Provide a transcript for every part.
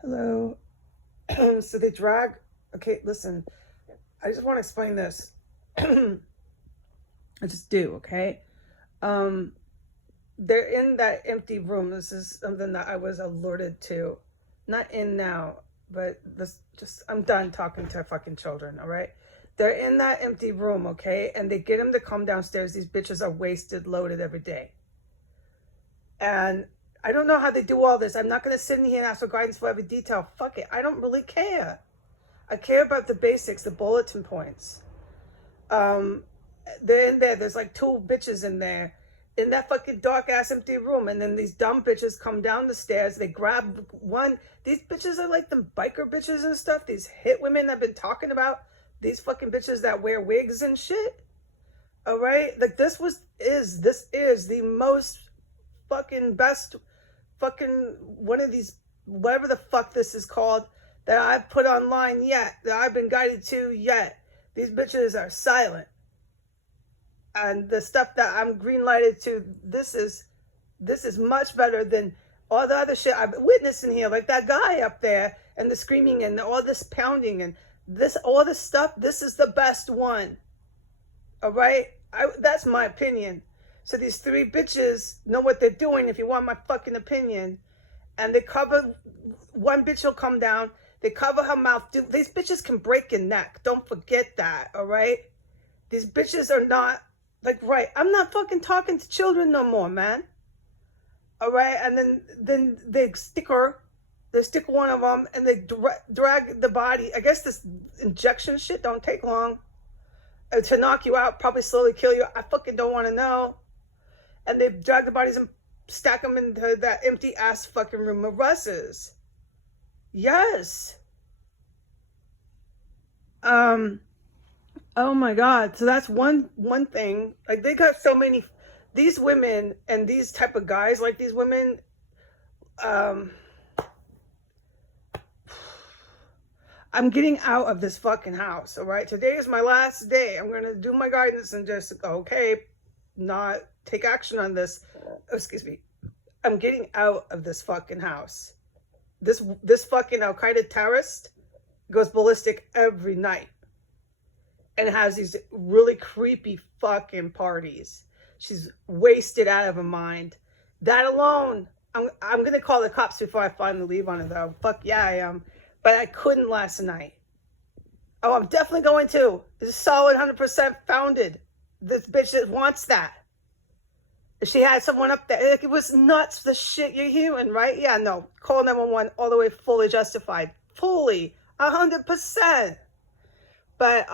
Hello. So they drag. Okay, listen. I just want to explain this. I just do. Okay. Um, they're in that empty room. This is something that I was alerted to. Not in now, but this just. I'm done talking to fucking children. All right. They're in that empty room. Okay, and they get them to come downstairs. These bitches are wasted, loaded every day, and I don't know how they do all this. I'm not going to sit in here and ask for guidance for every detail. Fuck it. I don't really care. I care about the basics, the bulletin points. Um, they're in there. There's like two bitches in there, in that fucking dark ass empty room. And then these dumb bitches come down the stairs. They grab one. These bitches are like them biker bitches and stuff. These hit women I've been talking about. These fucking bitches that wear wigs and shit. All right, like this is the most fucking best fucking one of these, whatever the fuck this is called, that I've put online yet, that I've been guided to yet. These bitches are silent. And the stuff that I'm green lighted to, this is much better than all the other shit I've witnessed in here, like that guy up there and the screaming and all this pounding and all this stuff. This is the best one. All right? That's my opinion. So these three bitches know what they're doing, if you want my fucking opinion. And they cover, one bitch will come down, they cover her mouth. Dude, these bitches can break your neck. Don't forget that, all right? These bitches are not, like, right. I'm not fucking talking to children no more, man. All right? And then they stick one of them, and they drag the body. I guess this injection shit don't take long to knock you out, probably slowly kill you. I fucking don't want to know. And they drag the bodies and stack them into that empty ass fucking room of Russ's. Yes. Oh my God. So that's one thing. Like, they got so many, these women and these type of guys, like these women, I'm getting out of this fucking house. All right. Today is my last day. I'm going to do my guidance and just go, okay, not take action on this. Excuse me. I'm getting out of this fucking house. This fucking Al Qaeda terrorist goes ballistic every night and has these really creepy fucking parties. She's wasted out of her mind. That alone, I'm gonna call the cops before I finally leave on it though. Fuck yeah, I am. But I couldn't last night. Oh, I'm definitely going to. It's solid 100% founded. This bitch that wants that. She had someone up there. Like, it was nuts, the shit you're hearing, right? Yeah, no. Call 911 all the way fully justified. Fully. 100%. But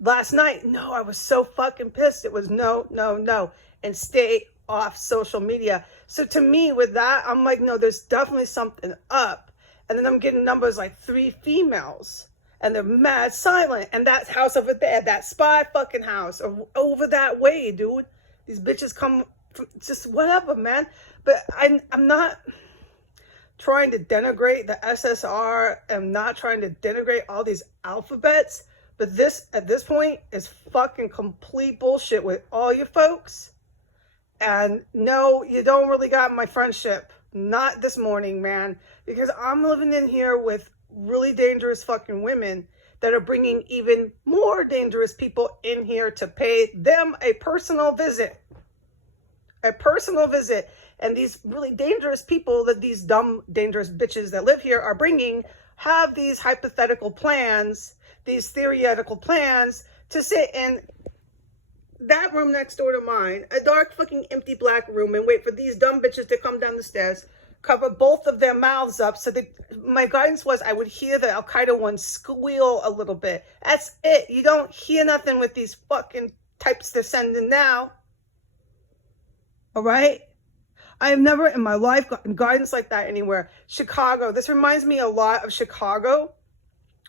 last night, no, I was so fucking pissed. It was no, no, no. And stay off social media. So to me, with that, I'm like, no, there's definitely something up. And then I'm getting numbers like 3 females. And they're mad silent. And that house over there, that spy fucking house, over that way, dude. These bitches come from just whatever, man. But I'm not trying to denigrate the SSR. I'm not trying to denigrate all these alphabets. But this, at this point, is fucking complete bullshit with all you folks. And no, you don't really got my friendship. Not this morning, man. Because I'm living in here with really dangerous fucking women that are bringing even more dangerous people in here to pay them a personal visit. A personal visit. And these really dangerous people that these dumb, dangerous bitches that live here are bringing have these hypothetical plans, these theoretical plans to sit in that room next door to mine, a dark fucking empty black room, and wait for these dumb bitches to come down the stairs, cover both of their mouths up so that my guidance was I would hear the Al Qaeda one squeal a little bit. That's it. You don't hear nothing with these fucking types they're sending now. All right? I have never in my life gotten guidance like that anywhere. Chicago. This reminds me a lot of Chicago.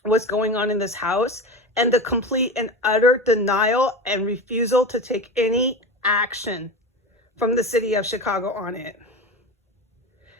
What's going on in this house and the complete and utter denial and refusal to take any action from the city of Chicago on it.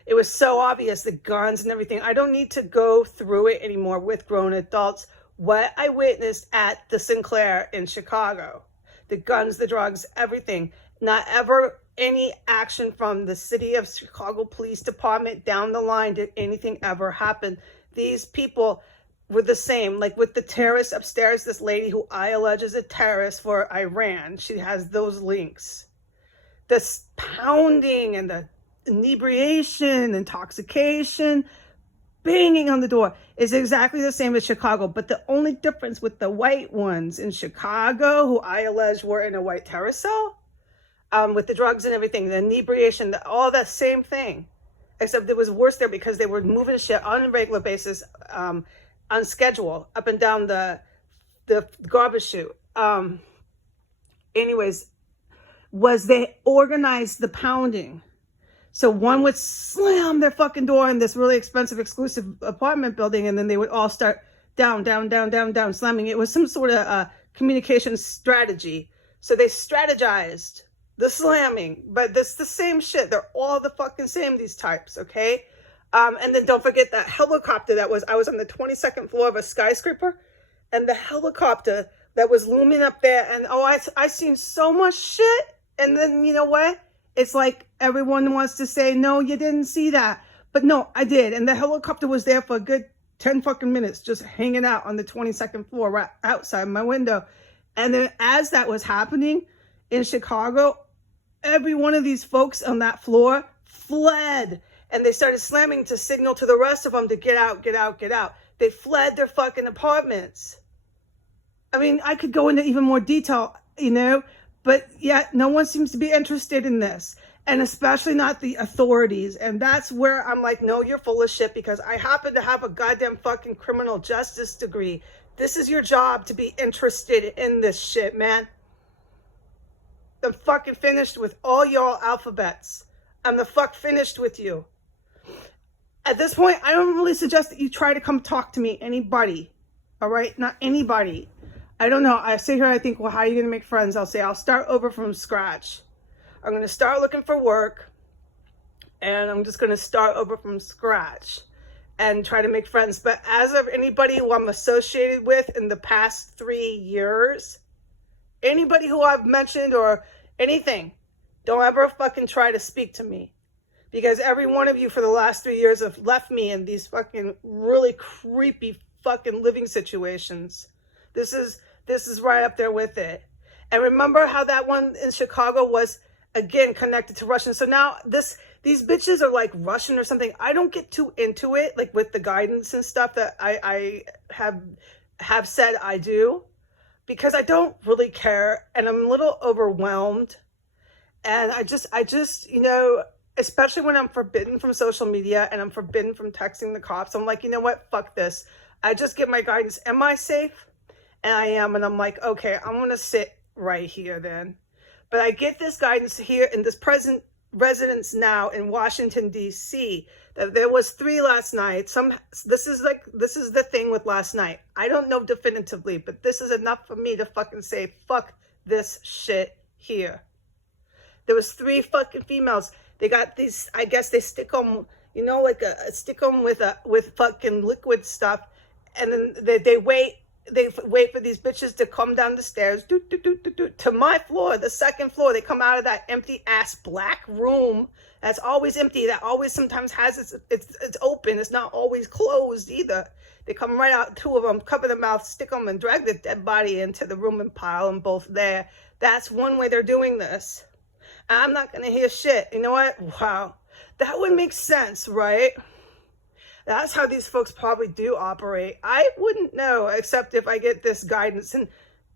It was so obvious, the guns and everything. I don't need to go through it anymore with grown adults. What I witnessed at the Sinclair in Chicago, the guns, the drugs, everything. Not ever any action from the city of Chicago Police Department down the line did anything ever happen. These people were the same, like with the terrorist upstairs, this lady who I allege is a terrorist for Iran. She has those links. This pounding and the inebriation, intoxication, banging on the door is exactly the same as Chicago. But the only difference with the white ones in Chicago, who I allege were in a white terror cell, with the drugs and everything, the inebriation, all that same thing, except it was worse there because they were moving shit on a regular basis, on schedule, up and down the garbage chute. Anyways, was they organized the pounding. So one would slam their fucking door in this really expensive, exclusive apartment building, and then they would all start down, down, down, down, down, slamming. It was some sort of communication strategy. So they strategized the slamming, but that's the same shit. They're all the fucking same, these types, okay? And then don't forget that helicopter I was on the 22nd floor of a skyscraper, and the helicopter that was looming up there, and I seen so much shit, and then you know what? It's like everyone wants to say, no, you didn't see that. But no, I did. And the helicopter was there for a good 10 fucking minutes, just hanging out on the 22nd floor right outside my window. And then as that was happening in Chicago, every one of these folks on that floor fled. And they started slamming to signal to the rest of them to get out, get out, get out. They fled their fucking apartments. I mean, I could go into even more detail, you know, but yet no one seems to be interested in this, and especially not the authorities. And that's where I'm like, no, you're full of shit, because I happen to have a goddamn fucking criminal justice degree. This is your job to be interested in this shit, man. I'm fucking finished with all y'all alphabets. I'm the fuck finished with you. At this point, I don't really suggest that you try to come talk to me, anybody. All right? Not anybody. I don't know. I sit here, I think, well, how are you going to make friends? I'll say, I'll start over from scratch. I'm going to start looking for work, and I'm just going to start over from scratch and try to make friends. But as of anybody who I'm associated with in the past 3 years, anybody who I've mentioned or anything, don't ever fucking try to speak to me. Because every one of you for the last 3 years have left me in these fucking really creepy fucking living situations. This is right up there with it. And remember how that one in Chicago was, again, connected to Russian. So now these bitches are like Russian or something. I don't get too into it, like with the guidance and stuff that I have said I do, because I don't really care, and I'm a little overwhelmed. And I just, you know, especially when I'm forbidden from social media and I'm forbidden from texting the cops, I'm like, you know what? Fuck this. I just get my guidance. Am I safe? And I am. And I'm like, okay, I'm going to sit right here then. But I get this guidance here in this present residence now in Washington, D.C., that there was 3 last night. This is the thing with last night. I don't know definitively, but this is enough for me to fucking say, fuck this shit here. There was 3 fucking females. They got these, I guess they stick them, you know, like stick them with fucking liquid stuff. And then they wait for these bitches to come down the stairs to my floor, the 2nd floor. They come out of that empty ass black room that's always empty, that always sometimes has it's open. It's not always closed either. They come right out, 2 of them, cover their mouth, stick them, and drag the dead body into the room and pile them both there. That's one way they're doing this. I'm not going to hear shit. You know what? Wow. That would make sense, right? That's how these folks probably do operate. I wouldn't know, except if I get this guidance. And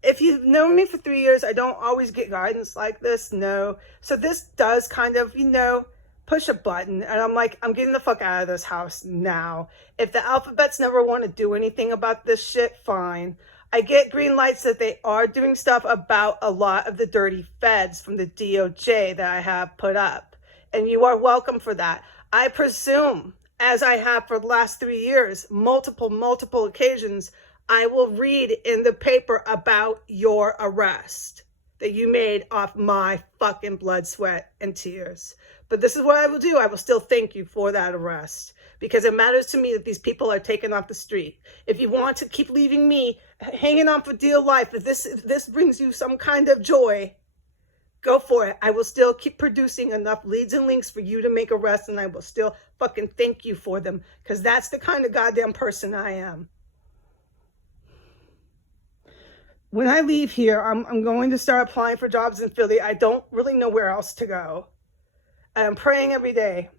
if you've known me for 3 years, I don't always get guidance like this. No. So this does kind of, you know, push a button. And I'm like, I'm getting the fuck out of this house now. If the alphabets never want to do anything about this shit, fine. I get green lights that they are doing stuff about a lot of the dirty feds from the DOJ that I have put up. And you are welcome for that. I presume, as I have for the last 3 years, multiple occasions, I will read in the paper about your arrest that you made off my fucking blood, sweat, and tears. But this is what I will do. I will still thank you for that arrest, because it matters to me that these people are taken off the street. If you want to keep leaving me hanging on for dear life, if this brings you some kind of joy, Go for it. I will still keep producing enough leads and links for you to make arrests, and I will still fucking thank you for them, because that's the kind of goddamn person I am. When I leave here, I'm going to start applying for jobs in Philly. I don't really know where else to go. And I'm praying every day.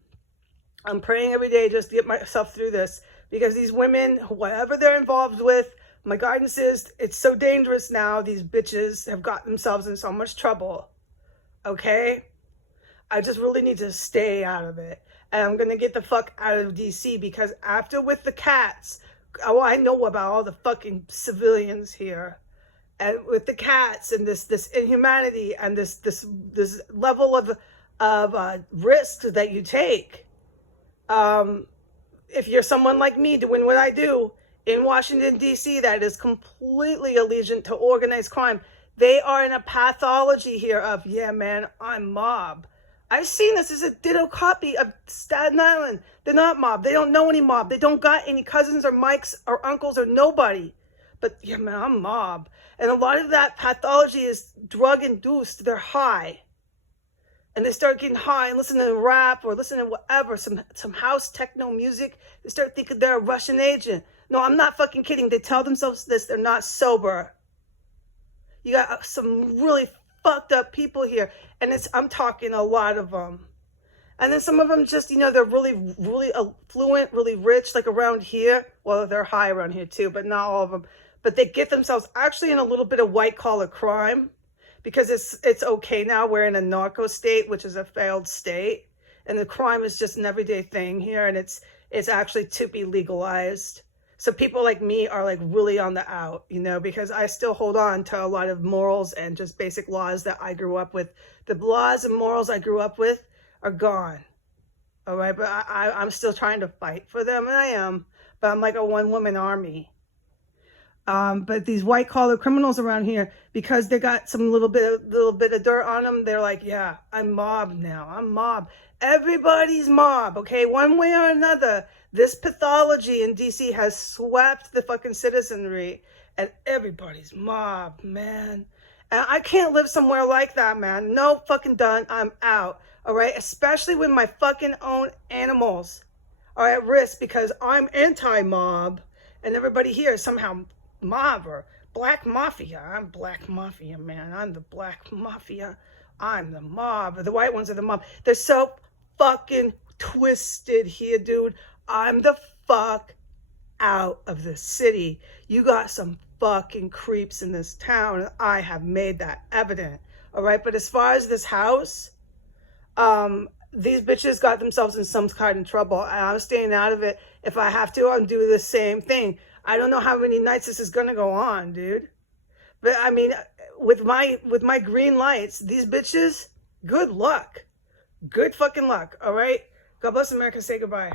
I'm praying every day just to get myself through this, because these women, whatever they're involved with, my guidance is it's so dangerous now. These bitches have got themselves in so much trouble. Okay? I just really need to stay out of it. And I'm going to get the fuck out of DC, because after with the cats, oh, I know about all the fucking civilians here. And with the cats and this inhumanity and this level of risk that you take. If you're someone like me doing what I do in Washington, D.C., that is completely allegiant to organized crime, they are in a pathology here of, yeah, man, I'm mob. I've seen this as a ditto copy of Staten Island. They're not mob. They don't know any mob. They don't got any cousins or Mikes or uncles or nobody. But, yeah, man, I'm mob. And a lot of that pathology is drug-induced. They're high. And they start getting high and listening to rap or listening to whatever, some house techno music. They start thinking they're a Russian agent. No, I'm not fucking kidding. They tell themselves this. They're not sober. You got some really fucked up people here. And I'm talking a lot of them. And then some of them just, they're really, really affluent, really rich, like around here. Well, they're high around here too, but not all of them. But they get themselves actually in a little bit of white-collar crime, because it's okay now. We're in a narco state, which is a failed state, and the crime is just an everyday thing here, and it's actually to be legalized. So people like me are like really on the out, because I still hold on to a lot of morals and just basic laws that I grew up with. The laws and morals I grew up with are gone. All right, but I'm still trying to fight for them, and I am, but I'm like a one-woman army. But these white-collar criminals around here, because they got some little bit of dirt on them, they're like, yeah, I'm mob now. I'm mob. Everybody's mob, okay? One way or another, this pathology in DC has swept the fucking citizenry, and everybody's mob, man. And I can't live somewhere like that, man. No, fucking done. I'm out, all right? Especially when my fucking own animals are at risk, because I'm anti-mob, and everybody here is somehow mob or black mafia. I'm black mafia, man. I'm the black mafia. I'm the mob. The white ones are the mob. They're so fucking twisted here, dude. I'm the fuck out of the city. You got some fucking creeps in this town, and I have made that evident. All right, but as far as this house, these bitches got themselves in some kind of trouble, and I'm staying out of it. If I have to, I'll do the same thing. I don't know how many nights this is gonna go on, dude. But I mean, with my green lights, these bitches, good luck. Good fucking luck, all right? God bless America. Say goodbye.